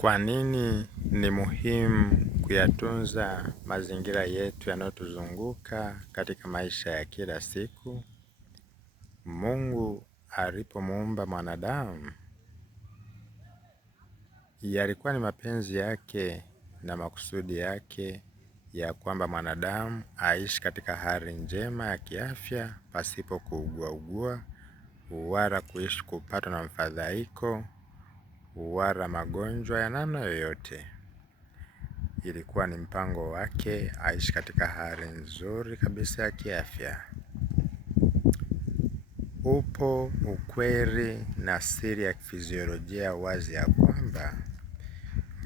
Kwa nini ni muhimu kuyatunza mazingira yetu yanayotuzunguka katika maisha ya kila siku? Mungu alipomuumba mwanadamu, yalikuwa ni mapenzi yake na makusudi yake ya kwamba mwanadamu aishi katika hali njema ya kiafya pasipo kuugua wala kuishi kupatwa na mfadhaiko wala magonjwa ya namna yoyote. Ilikuwa ni mpango wake aishi katika hali nzuri kabisa ya kiafya. Upo ukweli na siri ya kifiziolojia wazi ya kwamba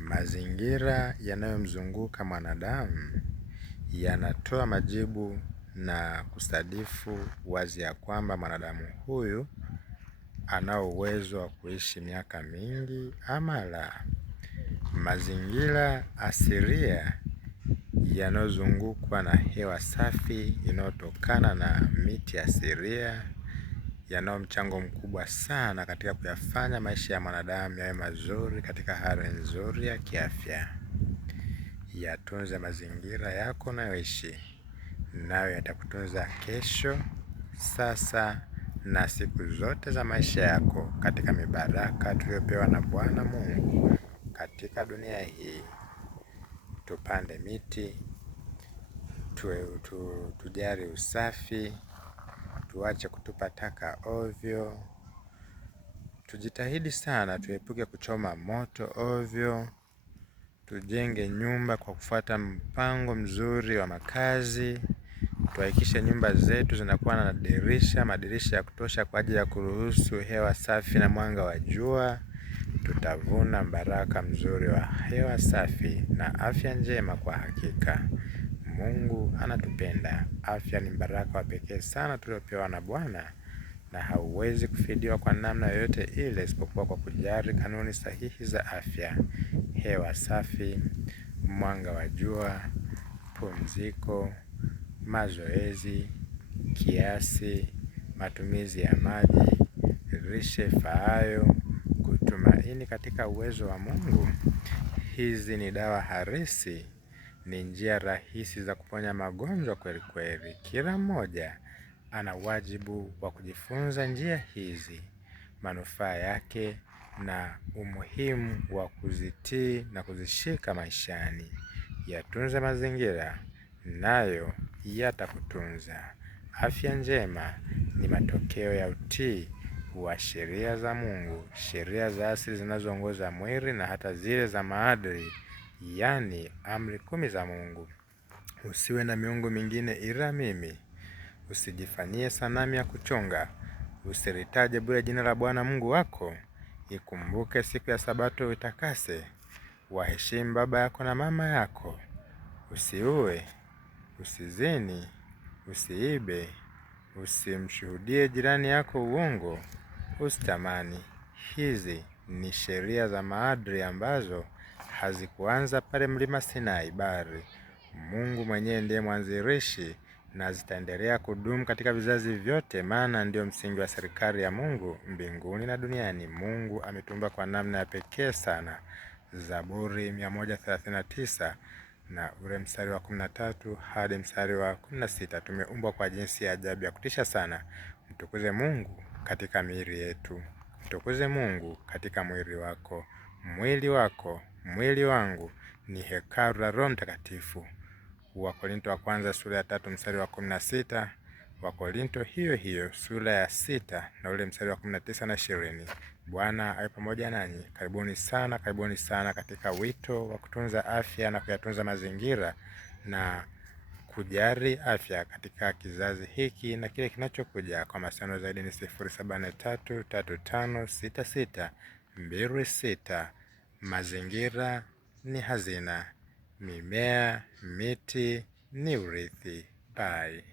mazingira yanayomzunguka mwanadamu yanatoa majibu na kusadifu wazi ya kwamba mwanadamu huyu ana uwezo wa kuishi miaka mingi ama la. Mazingira asilia yanayozungukwa na hewa safi inayotokana na miti asilia yanao mchango mkubwa sana katika kuyafanya maisha ya mwanadamu yawe mazuri katika hali nzuri ya kiafya. Yatunze mazingira yako unayoishi, nayo yatakutunza kesho, sasa na siku zote za maisha yako katika mibaraka tuliyopewa na Bwana Mungu katika dunia hii. Tupande miti, tujali usafi, tuache kutupa taka ovyo. Tujitahidi sana tuepuke kuchoma moto ovyo. Tujenge nyumba kwa kufuata mpango mzuri wa makazi. Tuhakikishe nyumba zetu zinakuwa na madirisha ya kutosha kwa ajili ya kuruhusu hewa safi na mwanga wa jua. Tutavuna baraka mzuri wa hewa safi na afya njema kwa hakika. Mungu anatupenda. Afya ni baraka wa pekee sana tuliopewa na Bwana, na hauwezi kufidiwa kwa namna yoyote ile isipokuwa kwa kujali kanuni sahihi za afya. Hewa safi, mwanga wa jua, pumziko, mazoezi, kiasi, matumizi ya maji, lishe faayo, kutumaini katika uwezo wa Mungu. Hizi ni dawa halisi, ni njia rahisi za kuponya magonjwa kweli kweli. Kila mmoja ana wajibu wa kujifunza njia hizi, manufaa yake na umuhimu wa kuzitii na kuzishika maishani. Yatunze mazingira, nayo yatakutunza. Afya njema ni matokeo ya utii wa sheria za Mungu, sheria za asili zinazoongoza mwili na hata zile za maadili, yani amri 10 za Mungu. Usiwe na miungu mingine ila mimi. Usijifanyie sanamu ya kuchonga. Usilitaje bure jina la Bwana Mungu wako. Ikumbuke siku ya Sabato uitakase. Waheshimu baba yako na mama yako. Usiue, usizini, usiibe, usimshuhudie jirani yako uongo, usitamani. Hizi ni sheria za maadili ambazo hazikuanza pale mlima Sinai, bali Mungu mwenyewe ndiye mwanzilishi, na zitaendelea kudumu katika vizazi vyote, maana ndio msingi wa serikali ya Mungu mbinguni na duniani. Mungu ametuumba kwa namna ya pekee sana. Zaburi 139 na ule mstari wa 13 hadi mstari wa 16. Tumeumbwa kwa jinsi ya ajabu ya kutisha sana. Mtukuze Mungu katika miili yetu. Mtukuze Mungu katika mwili wako. Mwili wako, mwili wangu ni hekalu la Roho Mtakatifu. Wakorintho wa kwanza sura ya 3 mstari wa 16. Wakorintho hiyo hiyo sura ya 6 na ule mstari wa 19 na 20. Bwana awe pamoja nanyi. Karibuni sana katika wito wa kutunza afya na kuyatunza mazingira na kujali afya katika kizazi hiki na kile kinachokuja. Kwa mawasiliano zaidi ni 0743356626. Mazingira ni hazina. Mimea, miti ni urithi. Bye.